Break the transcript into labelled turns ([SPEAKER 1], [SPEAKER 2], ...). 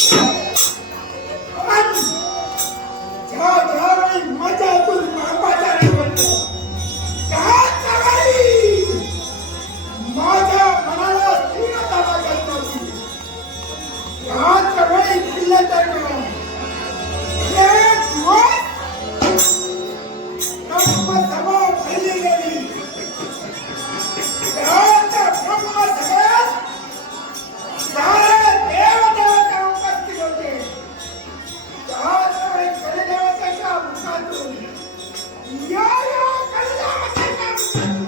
[SPEAKER 1] Yeah. Thank you.